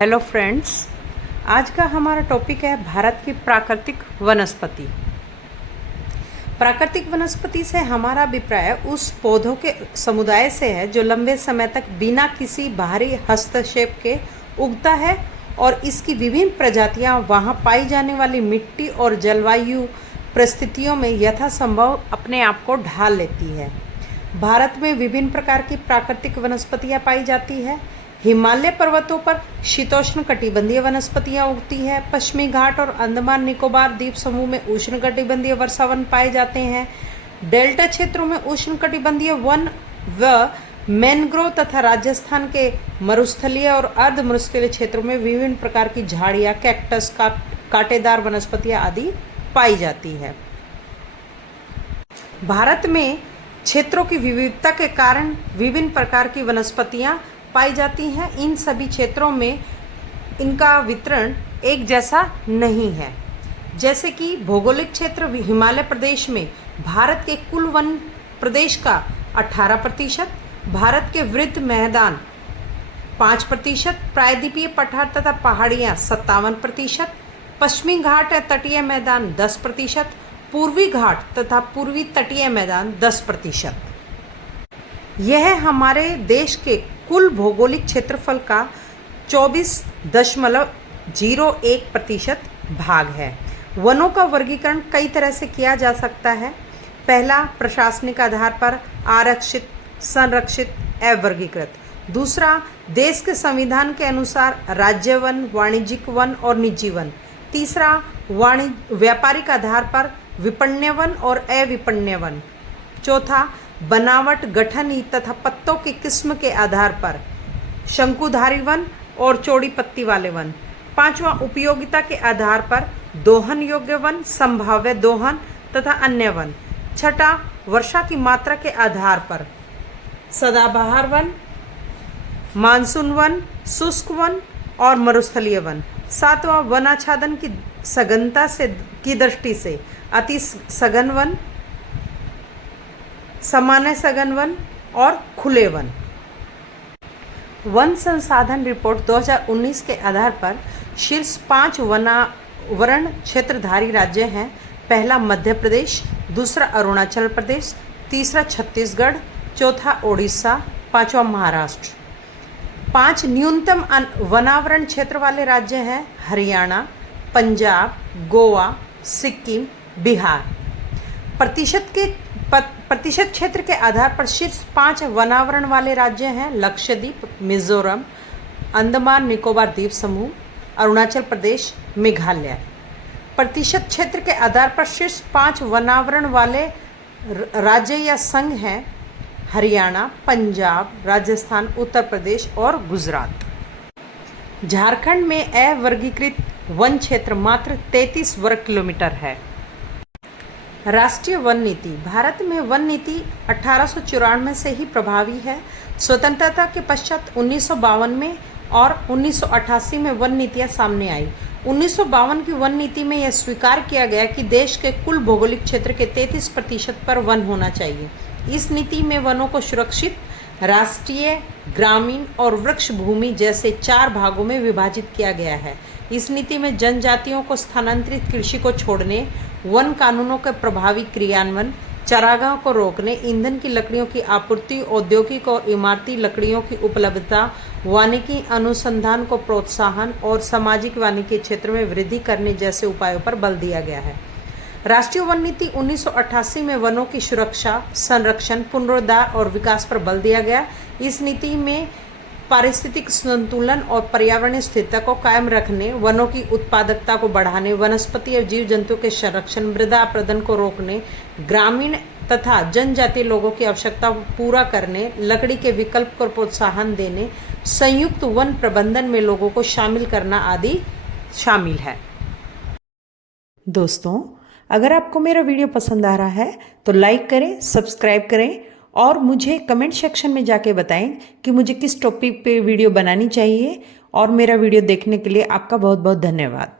Hello friends, आज का हमारा टॉपिक है भारत की प्राकृतिक वनस्पति। प्राकृतिक वनस्पति से हमारा अभिप्राय उस पौधों के समुदाय से है जो लंबे समय तक बिना किसी बाहरी हस्तक्षेप के उगता है और इसकी विभिन्न प्रजातियां वहां पाई जाने वाली मिट्टी और जलवायु परिस्थितियों में यथासंभव अपने आप को ढाल लेती है। भारत में विभिन्न प्रकार की प्राकृतिक वनस्पतियां पाई जाती है। हिमालय पर्वतों पर शीतोष्ण कटिबंधीय वनस्पतियां उगती है। पश्चिमी घाट और अंडमान निकोबार द्वीप समूह में उष्ण कटिबंधीय वर्षावन पाए जाते हैं। डेल्टा क्षेत्रों में उष्ण कटिबंधीय वन व मैनग्रोव तथा राजस्थान के मरुस्थलीय और अर्ध मरुस्थलीय क्षेत्रों में विभिन्न प्रकार की झाड़ियां, कैक्टस, कांटेदार वनस्पतियां आदि पाई जाती है। भारत में क्षेत्रों की विविधता के कारण विभिन्न प्रकार की वनस्पतियां पाई जाती हैं। इन सभी क्षेत्रों में इनका वितरण एक जैसा नहीं है। जैसे कि भौगोलिक क्षेत्र हिमालय प्रदेश में भारत के कुल वन प्रदेश का 18%, भारत के वृद्ध मैदान 5%, प्रायद्वीपीय पठार तथा पहाड़ियाँ 57%, पश्चिमी घाट या तटीय मैदान 10%, पूर्वी घाट तथा पूर्वी तटीय मैदान 10%। यह हमारे देश के कुल भौगोलिक क्षेत्रफल का 24.01% भाग है। वनों का वर्गीकरण कई तरह से किया जा सकता है। पहला, प्रशासनिक आधार पर आरक्षित, संरक्षित एवं वर्गीकृत। दूसरा, देश के संविधान के अनुसार राज्य वन, वाणिज्यिक वन और निजी वन। तीसरा, व्यापारिक आधार पर विपण्य वन और अविपण्य वन। चौथा, बनावट, गठन तथा पत्तों की किस्म के आधार पर शंकुधारी वन और चौड़ी पत्ती वाले वन। पांचवा, उपयोगिता के आधार पर दोहन योग्य वन, संभाव्य दोहन तथा अन्य वन। छठा, वर्षा की मात्रा के आधार पर सदाबहार वन, मानसून वन, शुष्क वन और मरुस्थलीय वन। सातवां, वनाच्छादन की सघनता की दृष्टि से अति सघन वन, सामान्य सघन वन और खुले वन। वन संसाधन रिपोर्ट 2019 के आधार पर शीर्ष 5 वनावरण क्षेत्रधारी राज्य हैं। पहला मध्य प्रदेश, दूसरा अरुणाचल प्रदेश, तीसरा छत्तीसगढ़, चौथा ओडिशा, पांचवा महाराष्ट्र। 5 न्यूनतम वनावरण क्षेत्र वाले राज्य हैं हरियाणा, पंजाब, गोवा, सिक्किम, बिहार। प्रतिशत क्षेत्र के आधार पर शीर्ष 5 वनावरण वाले राज्य हैं लक्षद्वीप, मिजोरम, अंडमान निकोबार द्वीप समूह, अरुणाचल प्रदेश, मेघालय। प्रतिशत क्षेत्र के आधार पर शीर्ष 5 वनावरण वाले राज्य या संघ हैं हरियाणा, पंजाब, राजस्थान, उत्तर प्रदेश और गुजरात। झारखंड में अवर्गीकृत वन क्षेत्र मात्र 33 वर्ग किलोमीटर है। राष्ट्रीय वन नीति। भारत में वन नीति 1894 से ही प्रभावी है। स्वतंत्रता के पश्चात 1952 में और 1988 में वन नीतियां सामने आई। 1952 की वन नीति में यह स्वीकार किया गया कि देश के कुल भौगोलिक क्षेत्र के 33% पर वन होना चाहिए। इस नीति में वनों को सुरक्षित, राष्ट्रीय, ग्रामीण और वृक्ष भूमि जैसे 4 भागों में विभाजित किया गया है। इस नीति में जनजातियों को स्थानांतरित कृषि को छोड़ने, वन कानूनों के प्रभावी क्रियान्वयन, चारागाह को रोकने, ईंधन की लकड़ियों की आपूर्ति, औद्योगिक और इमारती लकड़ियों की उपलब्धता, वानिकी अनुसंधान को प्रोत्साहन और सामाजिक वानिकी क्षेत्र में वृद्धि करने जैसे उपायों पर बल दिया गया है। राष्ट्रीय वन नीति 1988 में वनों की सुरक्षा, संरक्षण, पुनरुद्धार और विकास पर बल दिया गया। इस नीति में पारिस्थितिक संतुलन और पर्यावरणीय स्थिरता को कायम रखने, वनों की उत्पादकता को बढ़ाने, वनस्पति और जीव जंतु के संरक्षण, मृदा अपरदन को रोकने, ग्रामीण तथा जनजातीय लोगों की आवश्यकता पूरा करने, लकड़ी के विकल्प को प्रोत्साहन देने, संयुक्त वन प्रबंधन में लोगों को शामिल करना आदि शामिल है। दोस्तों, अगर आपको मेरा वीडियो पसंद आ रहा है तो लाइक करें, सब्सक्राइब करें और मुझे कमेंट सेक्शन में जाके बताएं कि मुझे किस टॉपिक पे वीडियो बनानी चाहिए। और मेरा वीडियो देखने के लिए आपका बहुत बहुत धन्यवाद।